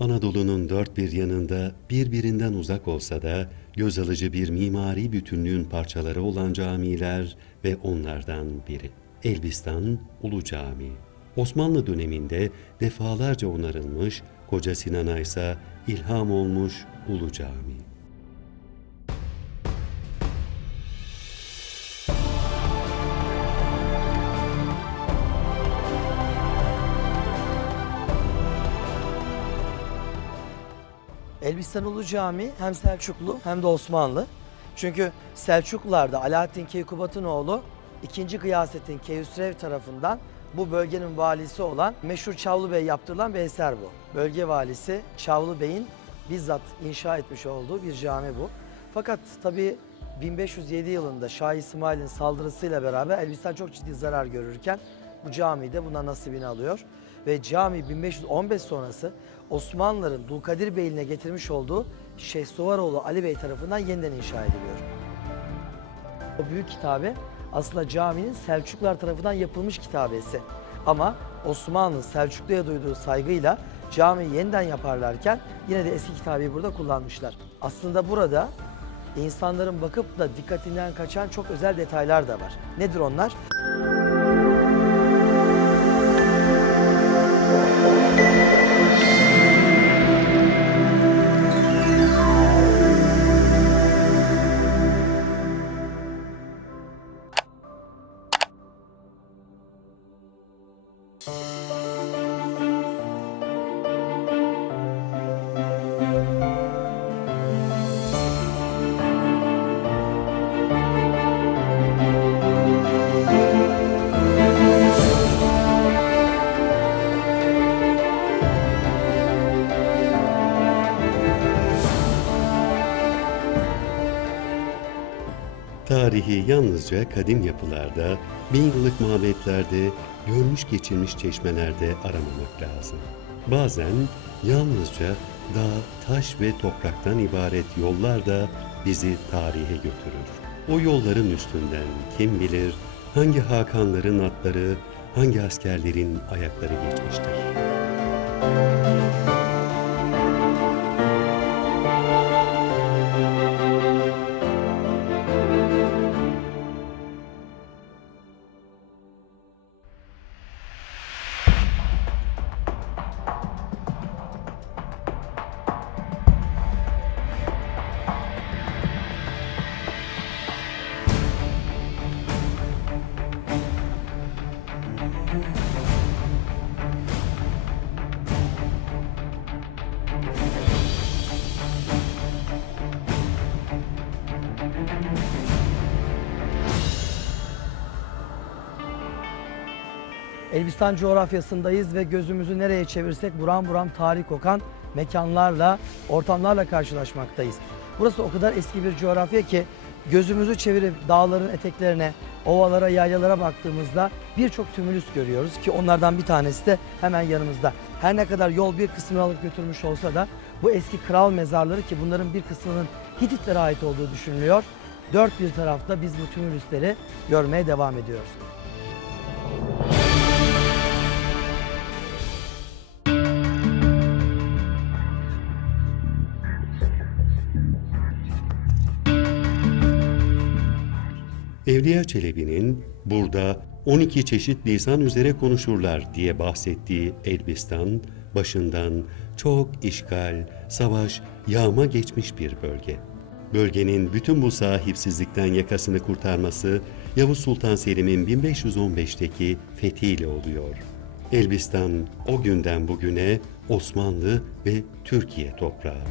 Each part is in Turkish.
Anadolu'nun dört bir yanında birbirinden uzak olsa da göz alıcı bir mimari bütünlüğün parçaları olan camiler ve onlardan biri. Elbistan Ulu Camii. Osmanlı döneminde defalarca onarılmış, Koca Sinan'a ise ilham olmuş Ulu Camii. Elbistan Ulu Camii hem Selçuklu hem de Osmanlı. Çünkü Selçuklularda Alaaddin Keykubatıoğlu 2. Gıyasettin Keyhüsrev tarafından bu bölgenin valisi olan meşhur Çavlu Bey yaptırılan bir eser bu. Bölge valisi Çavlu Bey'in bizzat inşa etmiş olduğu bir cami bu. Fakat tabii 1507 yılında Şah İsmail'in saldırısıyla beraber Elbistan çok ciddi zarar görürken bu cami de bundan nasibini alıyor. Ve cami 1515 sonrası Osmanlıların Dulkadir Beyliğine getirmiş olduğu Şehsuvaroğlu Ali Bey tarafından yeniden inşa ediliyor. O büyük kitabe aslında caminin Selçuklular tarafından yapılmış kitabesi. Ama Osmanlı Selçuklu'ya duyduğu saygıyla camiyi yeniden yaparlarken yine de eski kitabeyi burada kullanmışlar. Aslında burada insanların bakıp da dikkatinden kaçan çok özel detaylar da var. Nedir onlar? Tarihi yalnızca kadim yapılarda, bin yıllık mabetlerde, görmüş geçirmiş çeşmelerde aramamak lazım. Bazen yalnızca dağ, taş ve topraktan ibaret yollar da bizi tarihe götürür. O yolların üstünden kim bilir hangi hakanların atları, hangi askerlerin ayakları geçmiştir. Elbistan coğrafyasındayız ve gözümüzü nereye çevirsek buram buram tarih kokan mekanlarla, ortamlarla karşılaşmaktayız. Burası o kadar eski bir coğrafya ki gözümüzü çevirip dağların eteklerine, ovalara, yaylalara baktığımızda birçok tümülüs görüyoruz ki onlardan bir tanesi de hemen yanımızda. Her ne kadar yol bir kısmını alıp götürmüş olsa da bu eski kral mezarları ki bunların bir kısmının Hititlere ait olduğu düşünülüyor. Dört bir tarafta biz bu tümülüsleri görmeye devam ediyoruz. Evliya Çelebi'nin burada 12 çeşit lisan üzere konuşurlar diye bahsettiği Elbistan, başından çok işgal, savaş, yağma geçmiş bir bölge. Bölgenin bütün bu sahipsizlikten yakasını kurtarması Yavuz Sultan Selim'in 1515'teki fethiyle oluyor. Elbistan o günden bugüne Osmanlı ve Türkiye toprağı.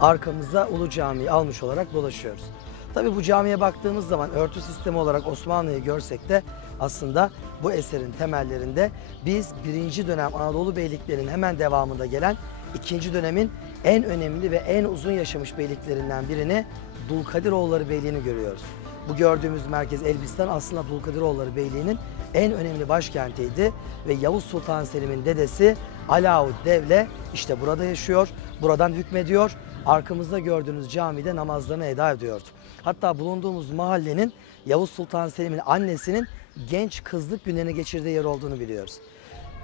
Arkamızda Ulu Cami'yi almış olarak dolaşıyoruz. Tabii bu camiye baktığımız zaman örtü sistemi olarak Osmanlı'yı görsek de aslında bu eserin temellerinde biz 1. dönem Anadolu beyliklerinin hemen devamında gelen 2. dönemin en önemli ve en uzun yaşamış beyliklerinden birini Dulkadiroğulları Beyliği'ni görüyoruz. Bu gördüğümüz merkez Elbistan aslında Dulkadiroğulları Beyliği'nin en önemli başkentiydi ve Yavuz Sultan Selim'in dedesi Alaaddevle işte burada yaşıyor, buradan hükmediyor. Arkamızda gördüğünüz camide namazlarını eda ediyordu. Hatta bulunduğumuz mahallenin Yavuz Sultan Selim'in annesinin genç kızlık günlerini geçirdiği yer olduğunu biliyoruz.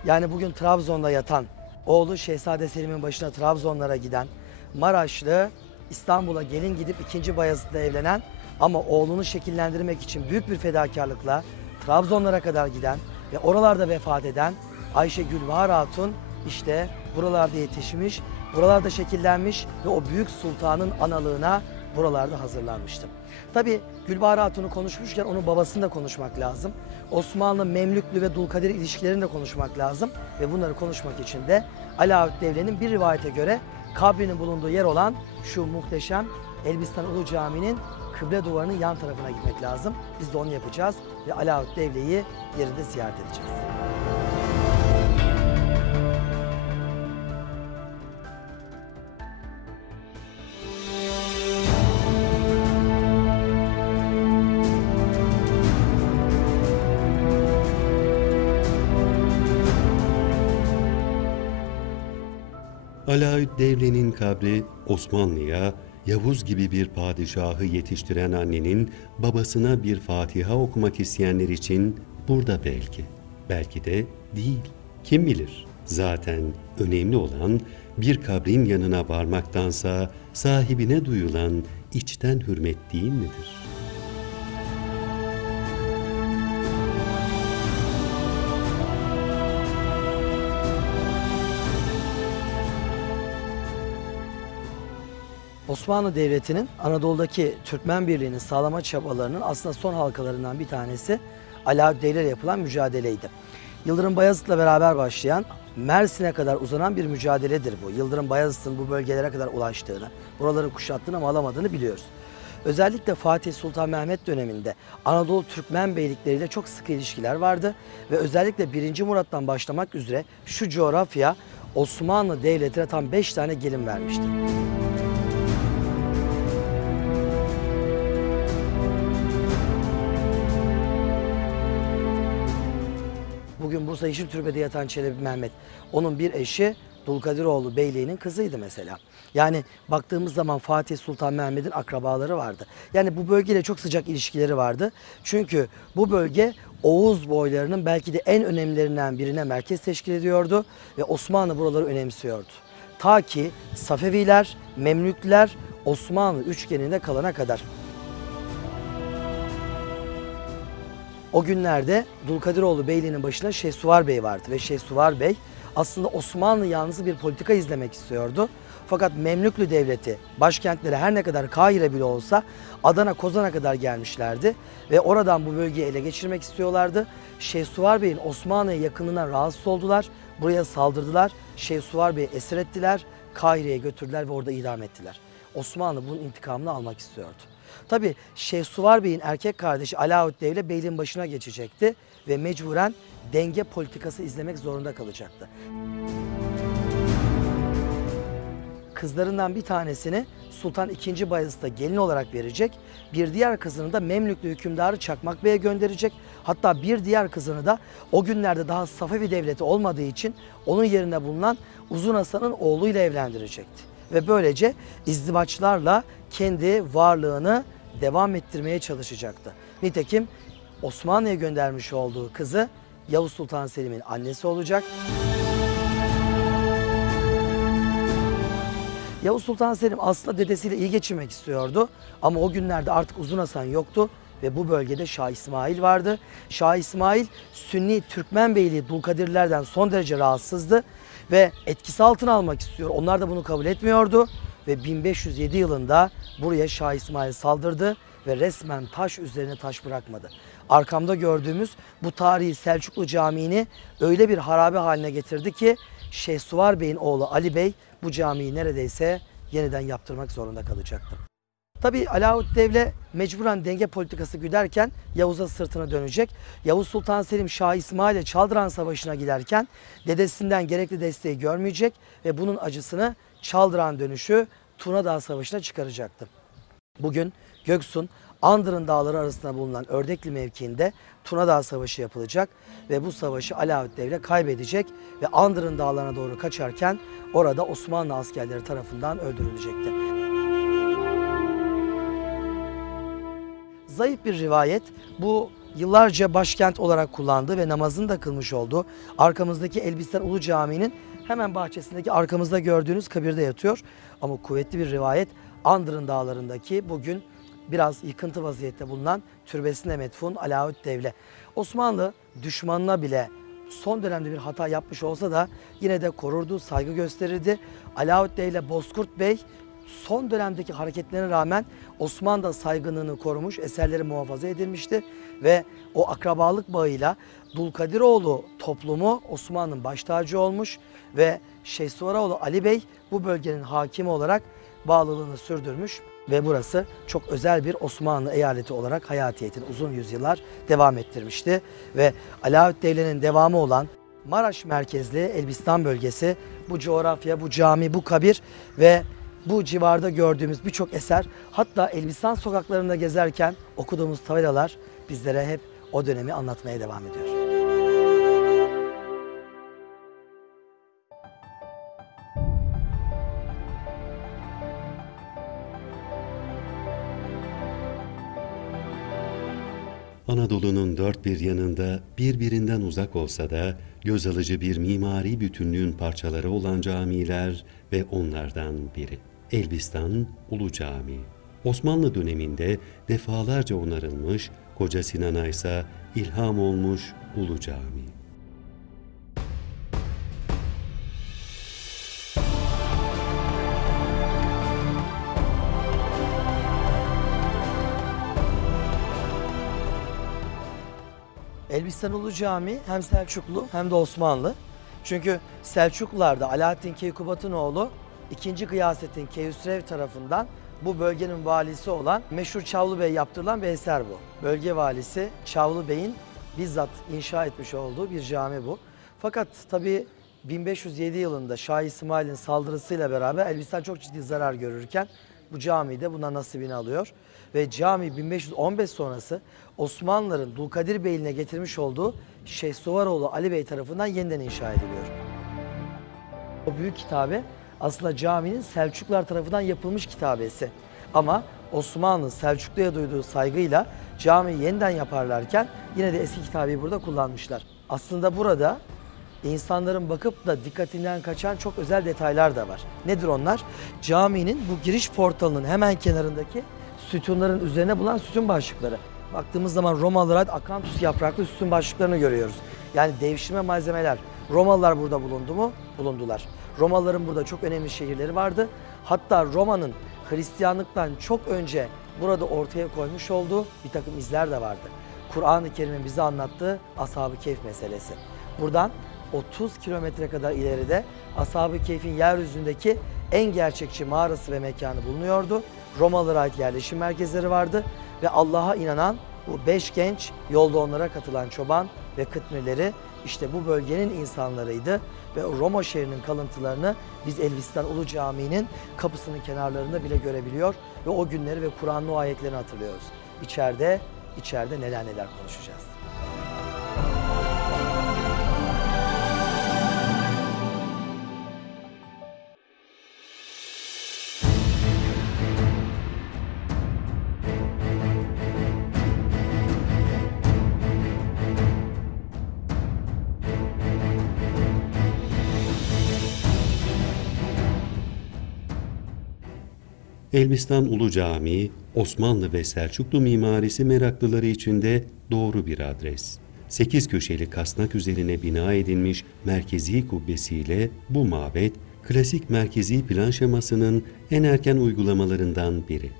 Yani bugün Trabzon'da yatan, oğlu Şehzade Selim'in başına Trabzonlara giden, Maraşlı İstanbul'a gelin gidip 2. Bayezid'le evlenen ama oğlunu şekillendirmek için büyük bir fedakarlıkla Trabzonlara kadar giden ve oralarda vefat eden Ayşe Gülbahar Hatun işte buralarda yetişmiş, buralarda şekillenmiş ve o büyük sultanın analığına buralarda hazırlanmıştı. Tabii Gülbahar Hatun'u konuşmuşken onun babasını da konuşmak lazım. Osmanlı, Memlüklü ve Dulkadir ilişkilerini de konuşmak lazım. Ve bunları konuşmak için de Alaaddin Devle'nin bir rivayete göre kabrinin bulunduğu yer olan şu muhteşem Elbistan Ulu Camii'nin kıble duvarının yan tarafına gitmek lazım. Biz de onu yapacağız ve Alaaddin Devle'yi yerinde ziyaret edeceğiz. Alaaddin Devle'nin kabri Osmanlı'ya Yavuz gibi bir padişahı yetiştiren annenin babasına bir Fatiha okumak isteyenler için burada belki. Belki de değil. Kim bilir? Zaten önemli olan bir kabrin yanına varmaktansa sahibine duyulan içten hürmet değil midir? Osmanlı Devleti'nin Anadolu'daki Türkmen Birliği'nin sağlama çabalarının aslında son halkalarından bir tanesi Alaaddin Devle ile yapılan mücadeleydi. Yıldırım Bayezid'le beraber başlayan Mersin'e kadar uzanan bir mücadeledir bu. Yıldırım Bayezid'in bu bölgelere kadar ulaştığını, buraları kuşattığını ama alamadığını biliyoruz. Özellikle Fatih Sultan Mehmet döneminde Anadolu Türkmen beylikleriyle çok sıkı ilişkiler vardı ve özellikle 1. Murat'tan başlamak üzere şu coğrafya Osmanlı Devleti'ne tam 5 tane gelin vermişti. Bugün Bursa Yeşil Türbe'de yatan Çelebi Mehmet, onun bir eşi Dulkadiroğlu Beyliği'nin kızıydı mesela. Yani baktığımız zaman Fatih Sultan Mehmet'in akrabaları vardı. Yani bu bölgeyle çok sıcak ilişkileri vardı. Çünkü bu bölge Oğuz boylarının belki de en önemlilerinden birine merkez teşkil ediyordu ve Osmanlı buraları önemsiyordu. Ta ki Safeviler, Memlükler Osmanlı üçgeninde kalana kadar. O günlerde Dulkadiroğlu Beyliği'nin başında Şehsuvar Bey vardı ve Şehsuvar Bey aslında Osmanlı yanlısı bir politika izlemek istiyordu. Fakat Memlüklü Devleti başkentleri her ne kadar Kahire bile olsa Adana, Kozan'a kadar gelmişlerdi ve oradan bu bölgeyi ele geçirmek istiyorlardı. Şehsuvar Bey'in Osmanlı'ya yakınlığına rahatsız oldular. Buraya saldırdılar. Şehsuvar Bey'i esir ettiler. Kahire'ye götürdüler ve orada idam ettiler. Osmanlı bunun intikamını almak istiyordu. Tabii Şehsuvar Bey'in erkek kardeşi Alaaddin Devle beyliğin başına geçecekti ve mecburen denge politikası izlemek zorunda kalacaktı. Kızlarından bir tanesini Sultan II. Bayezid'e gelin olarak verecek. Bir diğer kızını da Memlüklü hükümdarı Çakmak Bey'e gönderecek. Hatta bir diğer kızını da o günlerde daha Safevi Devleti olmadığı için onun yerine bulunan Uzun Hasan'ın oğluyla evlendirecekti. Ve böylece izdivaçlarla kendi varlığını devam ettirmeye çalışacaktı. Nitekim Osmanlı'ya göndermiş olduğu kızı Yavuz Sultan Selim'in annesi olacak. Yavuz Sultan Selim aslında dedesiyle iyi geçinmek istiyordu ama o günlerde artık Uzun Hasan yoktu ve bu bölgede Şah İsmail vardı. Şah İsmail Sünni Türkmen Beyliği Dulkadirlerden son derece rahatsızdı ve etkisi altına almak istiyor. Onlar da bunu kabul etmiyordu ve 1507 yılında buraya Şah İsmail saldırdı ve resmen taş üzerine taş bırakmadı. Arkamda gördüğümüz bu tarihi Selçuklu Camii'ni öyle bir harabe haline getirdi ki Şehsuvar Bey'in oğlu Ali Bey bu camiyi neredeyse yeniden yaptırmak zorunda kalacaktı. Tabii Alaaddin Devle mecburen denge politikası güderken Yavuz'a sırtını dönecek. Yavuz Sultan Selim Şah İsmail'e Çaldıran Savaşı'na giderken dedesinden gerekli desteği görmeyecek ve bunun acısını Çaldıran dönüşü Turnadağ Savaşı'na çıkaracaktı. Bugün Göksun, Andırın dağları arasında bulunan Ördekli mevkiinde Turnadağ Savaşı yapılacak ve bu savaşı Alaaddin Devle kaybedecek ve Andırın dağlarına doğru kaçarken orada Osmanlı askerleri tarafından öldürülecekti. zayıf bir rivayet. Bu yıllarca başkent olarak kullandığı ve namazını da kılmış olduğu arkamızdaki Elbistan Ulu Camii'nin hemen bahçesindeki arkamızda gördüğünüz kabirde yatıyor. Ama kuvvetli bir rivayet Andırın dağlarındaki bugün biraz yıkıntı vaziyette bulunan türbesine metfun Alaaddin Devle. Osmanlı düşmanına bile son dönemde bir hata yapmış olsa da yine de korurdu, saygı gösterirdi. Alaaddin Devle Bozkurt Bey son dönemdeki hareketlerine rağmen Osmanlı saygınlığını korumuş, eserleri muhafaza edilmişti ve o akrabalık bağıyla Dulkadiroğlu toplumu Osmanlı'nın baş tacı olmuş ve Şeyhsuvaroğlu Ali Bey bu bölgenin hakimi olarak bağlılığını sürdürmüş ve burası çok özel bir Osmanlı eyaleti olarak hayatiyetini uzun yüzyıllar devam ettirmişti. Ve Alaaddin Devle'nin devamı olan Maraş merkezli Elbistan bölgesi, bu coğrafya, bu cami, bu kabir ve bu civarda gördüğümüz birçok eser, hatta Elbistan sokaklarında gezerken okuduğumuz tabelalar bizlere hep o dönemi anlatmaya devam ediyor. Anadolu'nun dört bir yanında birbirinden uzak olsa da göz alıcı bir mimari bütünlüğün parçaları olan camiler ve onlardan biri. Elbistan Ulu Camii. Osmanlı döneminde defalarca onarılmış, Koca Sinan'a ise ilham olmuş Ulu Camii. Elbistan Ulu Camii hem Selçuklu hem de Osmanlı. Çünkü Selçuklularda Alaaddin Keykubatınoğlu 2. Gıyasettin Keyhüsrev tarafından bu bölgenin valisi olan meşhur Çavlu Bey yaptırılan bir eser bu. Bölge valisi Çavlu Bey'in bizzat inşa etmiş olduğu bir cami bu. Fakat tabii 1507 yılında Şah İsmail'in saldırısıyla beraber Elbistan çok ciddi zarar görürken bu cami de buna nasibini alıyor. Ve cami 1515 sonrası Osmanlıların Dulkadir Beyliğine getirmiş olduğu Şeyhsuvaroğlu Ali Bey tarafından yeniden inşa ediliyor. O büyük kitabe aslında caminin Selçuklular tarafından yapılmış kitabesi. Ama Osmanlı Selçuklu'ya duyduğu saygıyla camiyi yeniden yaparlarken yine de eski kitabeyi burada kullanmışlar. Aslında burada insanların bakıp da dikkatinden kaçan çok özel detaylar da var. Nedir onlar? Caminin bu giriş portalının hemen kenarındaki sütunların üzerine bulunan sütun başlıkları. Baktığımız zaman Romalılara ait akantus yapraklı sütun başlıklarını görüyoruz. Yani devşirme malzemeler. Romalılar burada bulundu mu? Bulundular. Romalıların burada çok önemli şehirleri vardı. Hatta Roma'nın Hristiyanlıktan çok önce burada ortaya koymuş olduğu bir takım izler de vardı. Kur'an-ı Kerim'in bize anlattığı Ashab-ı Kehf meselesi. Buradan 30 kilometre kadar ileride Ashab-ı Kehf'in yeryüzündeki en gerçekçi mağarası ve mekanı bulunuyordu. Romalılara ait yerleşim merkezleri vardı ve Allah'a inanan bu 5 genç, yolda onlara katılan çoban ve kıtmirleri işte bu bölgenin insanlarıydı. Ve Roma şehrinin kalıntılarını biz Elbistan Ulu Camii'nin kapısının kenarlarında bile görebiliyor ve o günleri ve Kur'an'ın o ayetlerini hatırlıyoruz. İçeride neler neler konuşacağız. Elbistan Ulu Camii, Osmanlı ve Selçuklu mimarisi meraklıları için de doğru bir adres. 8 köşeli kasnak üzerine bina edilmiş merkezi kubbesiyle bu mabet, klasik merkezi plan şemasının en erken uygulamalarından biri.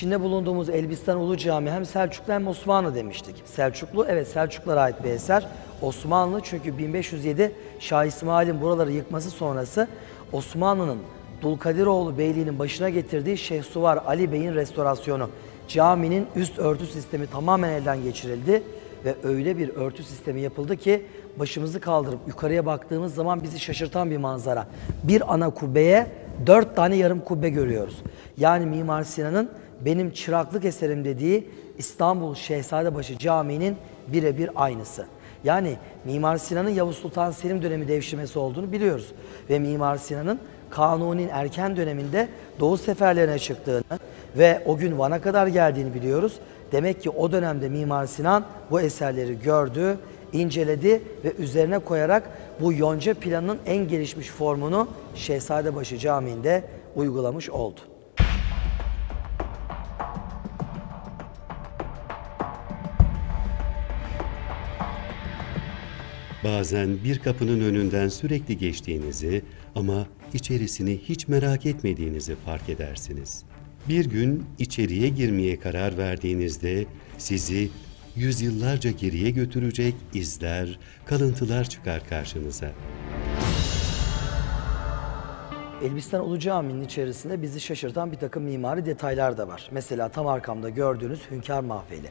İçinde bulunduğumuz Elbistan Ulu Camii hem Selçuklu hem Osmanlı demiştik. Selçuklu, evet, Selçuklulara ait bir eser. Osmanlı çünkü 1507 Şah İsmail'in buraları yıkması sonrası Osmanlı'nın Dulkadiroğlu Beyliği'nin başına getirdiği Şeyhsuvar Ali Bey'in restorasyonu. Caminin üst örtü sistemi tamamen elden geçirildi ve öyle bir örtü sistemi yapıldı ki başımızı kaldırıp yukarıya baktığımız zaman bizi şaşırtan bir manzara. Bir ana kubbeye 4 tane yarım kubbe görüyoruz. Yani Mimar Sinan'ın benim çıraklık eserim dediği İstanbul Şehzadebaşı Camii'nin birebir aynısı. Yani Mimar Sinan'ın Yavuz Sultan Selim dönemi devşirmesi olduğunu biliyoruz. Ve Mimar Sinan'ın Kanuni'nin erken döneminde Doğu seferlerine çıktığını ve o gün Van'a kadar geldiğini biliyoruz. Demek ki o dönemde Mimar Sinan bu eserleri gördü, inceledi ve üzerine koyarak bu yonca planının en gelişmiş formunu Şehzadebaşı Camii'nde uygulamış oldu. Bazen bir kapının önünden sürekli geçtiğinizi ama içerisini hiç merak etmediğinizi fark edersiniz. Bir gün içeriye girmeye karar verdiğinizde sizi yüzyıllarca geriye götürecek izler, kalıntılar çıkar karşınıza. Elbistan Ulu Camii'nin içerisinde bizi şaşırtan bir takım mimari detaylar da var. Mesela tam arkamda gördüğünüz Hünkâr Mahveli.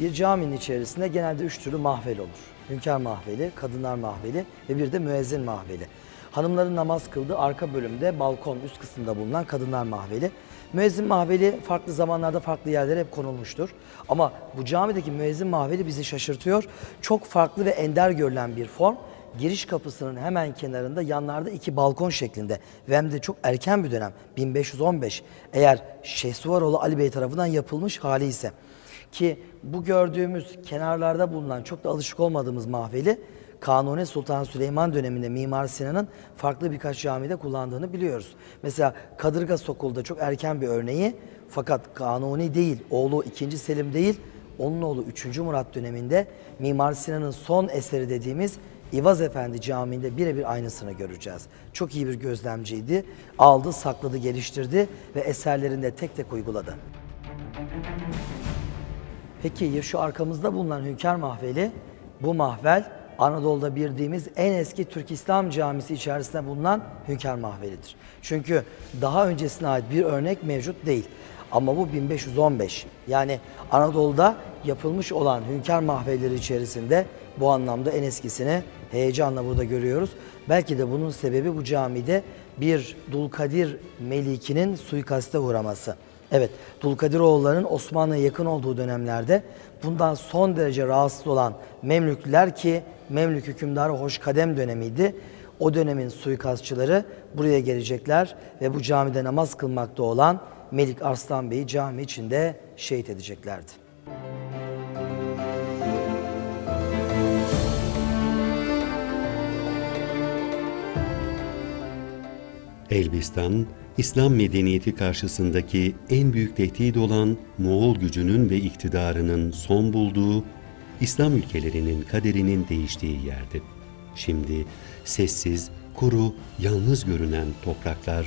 Bir caminin içerisinde genelde 3 türlü mahvel olur. Hünkâr Mahveli, Kadınlar Mahveli ve bir de Müezzin Mahveli. Hanımların namaz kıldığı arka bölümde balkon üst kısımda bulunan Kadınlar Mahveli. Müezzin Mahveli farklı zamanlarda farklı yerlere hep konulmuştur. Ama bu camideki Müezzin Mahveli bizi şaşırtıyor. Çok farklı ve ender görülen bir form. Giriş kapısının hemen kenarında yanlarda 2 balkon şeklinde ve hem de çok erken bir dönem 1515 eğer Şehsuvaroğlu Ali Bey tarafından yapılmış hali ise. Ki bu gördüğümüz kenarlarda bulunan çok da alışık olmadığımız mahveli Kanuni Sultan Süleyman döneminde Mimar Sinan'ın farklı birkaç camide kullandığını biliyoruz. Mesela Kadırga Sokul'da çok erken bir örneği fakat Kanuni değil, oğlu 2. Selim değil, onun oğlu 3. Murat döneminde Mimar Sinan'ın son eseri dediğimiz İvaz Efendi Camii'nde birebir aynısını göreceğiz. Çok iyi bir gözlemciydi. Aldı, sakladı, geliştirdi ve eserlerinde tek tek uyguladı. Peki ya şu arkamızda bulunan Hünkâr Mahveli? Bu mahvel Anadolu'da bildiğimiz en eski Türk İslam Camisi içerisinde bulunan Hünkâr Mahveli'dir. Çünkü daha öncesine ait bir örnek mevcut değil. Ama bu 1515. Yani Anadolu'da yapılmış olan Hünkâr Mahvelleri içerisinde bu anlamda en eskisini heyecanla burada görüyoruz. Belki de bunun sebebi bu camide bir Dulkadir Meliki'nin suikaste uğraması. Evet, Dulkadiroğullarının Osmanlı'ya yakın olduğu dönemlerde bundan son derece rahatsız olan Memlüklüler ki Memlük hükümdarı Hoşkadem dönemiydi. O dönemin suikastçıları buraya gelecekler ve bu camide namaz kılmakta olan Melik Arslan Bey'i cami içinde şehit edeceklerdi. Elbistan, İslam medeniyeti karşısındaki en büyük tehdit olan Moğol gücünün ve iktidarının son bulduğu, İslam ülkelerinin kaderinin değiştiği yerdi. Şimdi sessiz, kuru, yalnız görünen topraklar,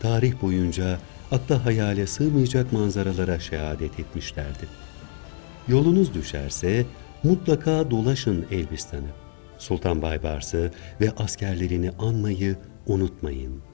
tarih boyunca akla hayale sığmayacak manzaralara şehadet etmişlerdi. Yolunuz düşerse mutlaka dolaşın Elbistan'ı. Sultan Baybars'ı ve askerlerini anmayı unutmayın.